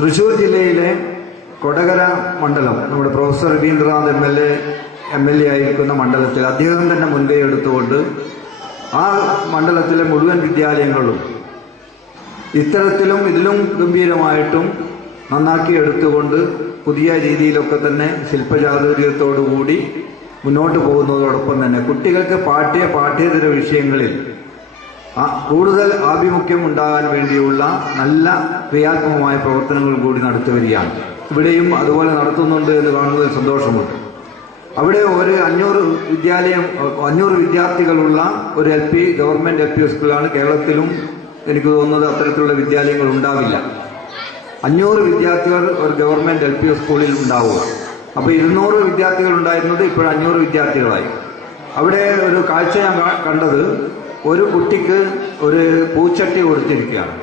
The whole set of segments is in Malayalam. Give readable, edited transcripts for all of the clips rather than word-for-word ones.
തൃശ്ശൂർ ജില്ലയിലെ കൊടകര മണ്ഡലം നമ്മുടെ professor Raveendranath M L A ആയിരിക്കുന്ന മണ്ഡലത്തിൽ അദ്ദേഹം തന്നെ മുൻകൈ എടുത്തുകൊണ്ട് ആ മണ്ഡലത്തിലെ മുഴുവൻ വിദ്യാലയങ്ങളും ഇത്തരത്തിലും ഇതിലും ഗംഭീരമായിട്ടും നന്നാക്കി എടുത്തുകൊണ്ട് പുതിയ രീതിയിലൊക്കെ തന്നെ ശില്പചാതുര്യത്തോടുകൂടി മുന്നോട്ട് പോകുന്നതോടൊപ്പം തന്നെ കുട്ടികൾക്ക് പാഠ്യേതര വിഷയങ്ങളിൽ കൂടുതൽ ആഭിമുഖ്യം ഉണ്ടാകാൻ വേണ്ടിയുള്ള നല്ല ക്രിയാത്മകമായ പ്രവർത്തനങ്ങൾ കൂടി നടത്തിവരികയാണ്. ഇവിടെയും അതുപോലെ നടത്തുന്നുണ്ട് എന്ന് കാണുന്നതിൽ സന്തോഷമുണ്ട്. അവിടെ ഒരു 500 വിദ്യാർത്ഥികളുള്ള ഒരു ഗവൺമെന്റ് എൽ പി സ്കൂളാണ്. കേരളത്തിലും എനിക്ക് തോന്നുന്നത് അത്തരത്തിലുള്ള വിദ്യാലയങ്ങൾ ഉണ്ടാവില്ല. 500 വിദ്യാർത്ഥികൾ ഒരു ഗവൺമെന്റ് എൽ പി സ്കൂളിൽ ഉണ്ടാവുക. അപ്പോൾ 200 വിദ്യാർത്ഥികൾ ഉണ്ടായിരുന്നത് ഇപ്പോൾ 500 വിദ്യാർത്ഥികളായി. അവിടെ ഒരു കാഴ്ച ഞാൻ കണ്ടത്, ഒരു കുട്ടിക്ക് ഒരു പൂച്ചട്ടി കൊടുത്തിരിക്കുകയാണ്.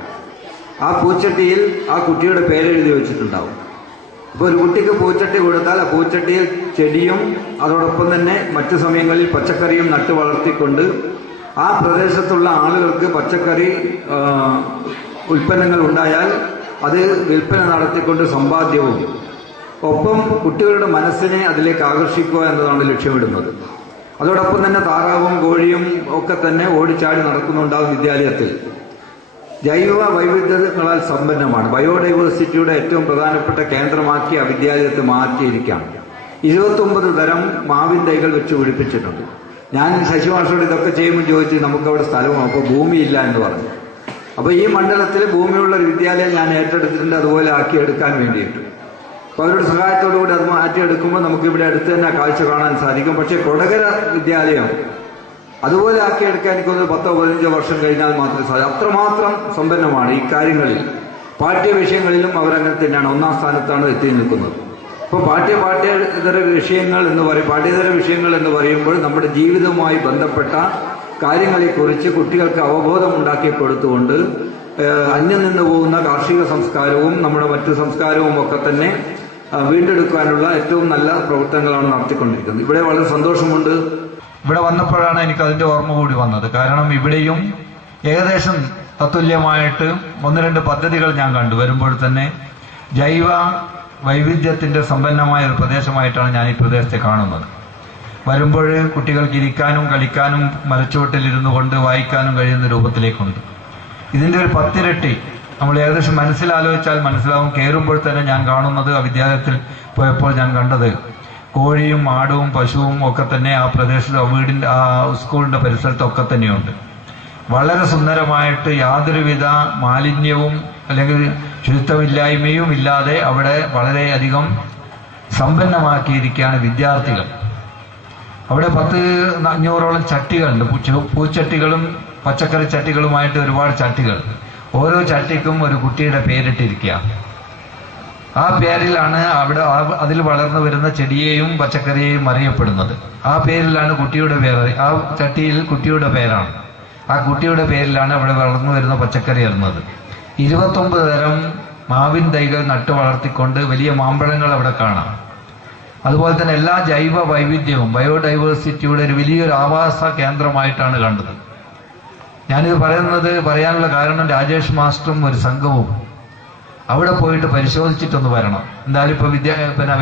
ആ പൂച്ചട്ടിയിൽ ആ കുട്ടിയുടെ പേരെഴുതി വെച്ചിട്ടുണ്ടാവും. അപ്പോൾ ഒരു കുട്ടിക്ക് പൂച്ചട്ടി കൊടുത്താൽ ആ പൂച്ചട്ടിയിൽ ചെടിയും അതോടൊപ്പം തന്നെ മറ്റു സമയങ്ങളിൽ പച്ചക്കറിയും നട്ടു വളർത്തിക്കൊണ്ട് ആ പ്രദേശത്തുള്ള ആളുകൾക്ക് പച്ചക്കറി ഉൽപ്പന്നങ്ങൾ ഉണ്ടായാൽ അത് വിൽപ്പന നടത്തിക്കൊണ്ട് സമ്പാദ്യവും ഒപ്പം കുട്ടികളുടെ മനസ്സിനെ അതിലേക്ക് ആകർഷിക്കുക എന്നതാണ് ലക്ഷ്യമിടുന്നത്. അതോടൊപ്പം തന്നെ താറാവും കോഴിയും ഒക്കെ തന്നെ ഓടിച്ചാടി നടക്കുന്നുണ്ടാകും വിദ്യാലയത്തിൽ. ജൈവ വൈവിധ്യങ്ങളാൽ സമ്പന്നമാണ്. ബയോഡൈവേഴ്സിറ്റിയുടെ ഏറ്റവും പ്രധാനപ്പെട്ട കേന്ദ്രമാക്കി ആ വിദ്യാലയത്തെ മാറ്റിയിരിക്കുകയാണ്. 29 തരം മാവിൻ തൈകൾ വെച്ച് പിടിപ്പിച്ചിട്ടുണ്ട്. ഞാൻ ശശിമാഷോട് ഇതൊക്കെ ചെയ്യുമ്പോൾ ചോദിച്ചു, നമുക്കവിടെ സ്ഥലവും അപ്പോൾ ഭൂമിയില്ല എന്ന് പറഞ്ഞു. അപ്പോൾ ഈ മണ്ഡലത്തിൽ ഭൂമിയുള്ള ഒരു വിദ്യാലയം ഞാൻ ഏറ്റെടുത്തിട്ടുണ്ട്, അതുപോലെ ആക്കിയെടുക്കാൻ വേണ്ടിയിട്ട്. അപ്പോൾ അവരുടെ സഹായത്തോടുകൂടി അത് മാറ്റിയെടുക്കുമ്പോൾ നമുക്കിവിടെ അടുത്ത് തന്നെ കാഴ്ച കാണാൻ സാധിക്കും. പക്ഷേ കൊടകര വിദ്യാലയം അതുപോലെ ആക്കിയെടുക്കാൻ എനിക്കൊന്ന് 10-15 വർഷം കഴിഞ്ഞാൽ മാത്രമേ സാധിക്കും. അത്രമാത്രം സമ്പന്നമാണ് ഈ കാര്യങ്ങളിൽ. വിഷയങ്ങളിലും അവരങ്ങനെ തന്നെയാണ്, 1ാം സ്ഥാനത്താണ് എത്തി നിൽക്കുന്നത്. അപ്പോൾ പാഠ്യേതര വിഷയങ്ങൾ എന്ന് പറയുമ്പോൾ നമ്മുടെ ജീവിതവുമായി ബന്ധപ്പെട്ട കാര്യങ്ങളെക്കുറിച്ച് കുട്ടികൾക്ക് അവബോധം ഉണ്ടാക്കി കൊടുത്തുകൊണ്ട് അന്യം നിന്ന് പോകുന്ന കാർഷിക സംസ്കാരവും നമ്മുടെ മറ്റു സംസ്കാരവും ഒക്കെ തന്നെ വീണ്ടെടുക്കാനുള്ള ഏറ്റവും നല്ല പ്രവർത്തനങ്ങളാണ് നടത്തിക്കൊണ്ടിരിക്കുന്നത്. ഇവിടെ വളരെ സന്തോഷമുണ്ട്. ഇവിടെ വന്നപ്പോഴാണ് എനിക്ക് അതിന്റെ ഓർമ്മ കൂടി വന്നത്. കാരണം ഇവിടെയും ഏകദേശം തത്തുല്യമായിട്ട് 1-2 പദ്ധതികൾ ഞാൻ കണ്ടു. വരുമ്പോൾ തന്നെ ജൈവ വൈവിധ്യത്തിന്റെ സമ്പന്നമായ ഒരു പ്രദേശമായിട്ടാണ് ഞാൻ ഈ പ്രദേശത്തെ കാണുന്നത്. വരുമ്പോൾ കുട്ടികൾക്ക് ഇരിക്കാനും കളിക്കാനും മരച്ചുവട്ടിലിരുന്നു കൊണ്ട് വായിക്കാനും കഴിയുന്ന രൂപത്തിലേക്കുണ്ട്. ഇതിന്റെ ഒരു 10 ഇരട്ടി നമ്മൾ ഏകദേശം മനസ്സിലാലോചിച്ചാൽ മനസ്സിലാവും. കയറുമ്പോൾ തന്നെ ഞാൻ കാണുന്നത്, ആ വിദ്യാലയത്തിൽ പോയപ്പോൾ ഞാൻ കണ്ടത്, കോഴിയും ആടും പശുവും ഒക്കെ തന്നെ ആ പ്രദേശത്ത്, വീടിന്റെ ആ സ്കൂളിന്റെ പരിസരത്തൊക്കെ തന്നെയുണ്ട്. വളരെ സുന്ദരമായിട്ട് യാതൊരുവിധ മാലിന്യവും അല്ലെങ്കിൽ ശുചിത്വമില്ലായ്മയും ഇല്ലാതെ അവിടെ വളരെയധികം സമ്പന്നമാക്കിയിരിക്കുകയാണ് വിദ്യാർത്ഥികൾ. അവിടെ 500ഓളം ചട്ടികളുണ്ട്. പൂച്ചട്ടികളും പച്ചക്കറി ചട്ടികളുമായിട്ട് ഒരുപാട് ചട്ടികൾ. ഓരോ ചട്ടിക്കും ഒരു കുട്ടിയുടെ പേരിട്ടിരിക്കുക. ആ പേരിലാണ് അവിടെ അതിൽ വളർന്നു വരുന്ന ചെടിയെയും പച്ചക്കറിയെയും അറിയപ്പെടുന്നത്. ആ പേരിലാണ് കുട്ടിയുടെ പേര്. ആ ചട്ടിയിൽ കുട്ടിയുടെ പേരാണ്. ആ കുട്ടിയുടെ പേരിലാണ് അവിടെ വളർന്നു വരുന്ന പച്ചക്കറി ഇടുന്നത്. 29 തരം മാവിൻ തൈകൾ നട്ടു വളർത്തിക്കൊണ്ട് വലിയ മാമ്പഴങ്ങൾ അവിടെ കാണാം. അതുപോലെ തന്നെ എല്ലാ ജൈവ വൈവിധ്യവും ബയോഡൈവേഴ്സിറ്റിയുടെ ഒരു വലിയൊരു ആവാസ കേന്ദ്രമായിട്ടാണ് കണ്ടത്. ഞാനിത് പറയാനുള്ള കാരണം, രാജേഷ് മാസ്റ്ററും ഒരു സംഘവും അവിടെ പോയിട്ട് പരിശോധിച്ചിട്ടൊന്ന് വരണം. എന്തായാലും ഇപ്പൊ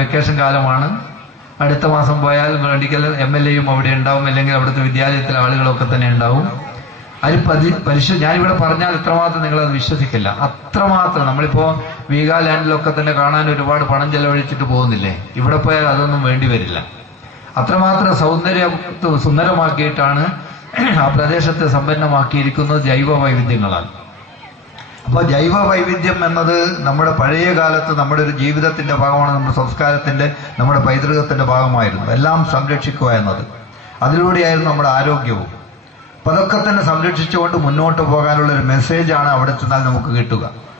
വെക്കേഷൻ കാലമാണ്. അടുത്ത മാസം പോയാൽ മെഡിക്കൽ MLA-യും അവിടെ ഉണ്ടാവും, അല്ലെങ്കിൽ അവിടുത്തെ വിദ്യാലയത്തിലെ ആളുകളൊക്കെ തന്നെ ഉണ്ടാവും. ഞാനിവിടെ പറഞ്ഞാൽ എത്രമാത്രം നിങ്ങളത് വിശ്വസിക്കില്ല. അത്രമാത്രം നമ്മളിപ്പോ വീഗാലാൻഡിലൊക്കെ തന്നെ കാണാൻ ഒരുപാട് പണം ചെലവഴിച്ചിട്ട് പോകുന്നില്ലേ, ഇവിടെ പോയാൽ അതൊന്നും വേണ്ടി വരില്ല. അത്രമാത്രം സുന്ദരമാക്കിയിട്ടാണ് ആ പ്രദേശത്തെ സമ്പന്നമാക്കിയിരിക്കുന്നത് ജൈവ വൈവിധ്യങ്ങളാണ്. അപ്പോൾ ജൈവ വൈവിധ്യം എന്നത് നമ്മുടെ പഴയ കാലത്ത് നമ്മുടെ ഒരു ജീവിതത്തിന്റെ ഭാഗമാണ്, നമ്മുടെ സംസ്കാരത്തിന്റെ, നമ്മുടെ പൈതൃകത്തിന്റെ ഭാഗമായിരുന്നു. എല്ലാം സംരക്ഷിക്കുക എന്നത്, അതിലൂടെയായിരുന്നു നമ്മുടെ ആരോഗ്യവും. അപ്പൊ അതൊക്കെ തന്നെ സംരക്ഷിച്ചുകൊണ്ട് മുന്നോട്ട് പോകാനുള്ള ഒരു മെസ്സേജാണ് അവിടെ ചെന്നാൽ നമുക്ക് കിട്ടുക.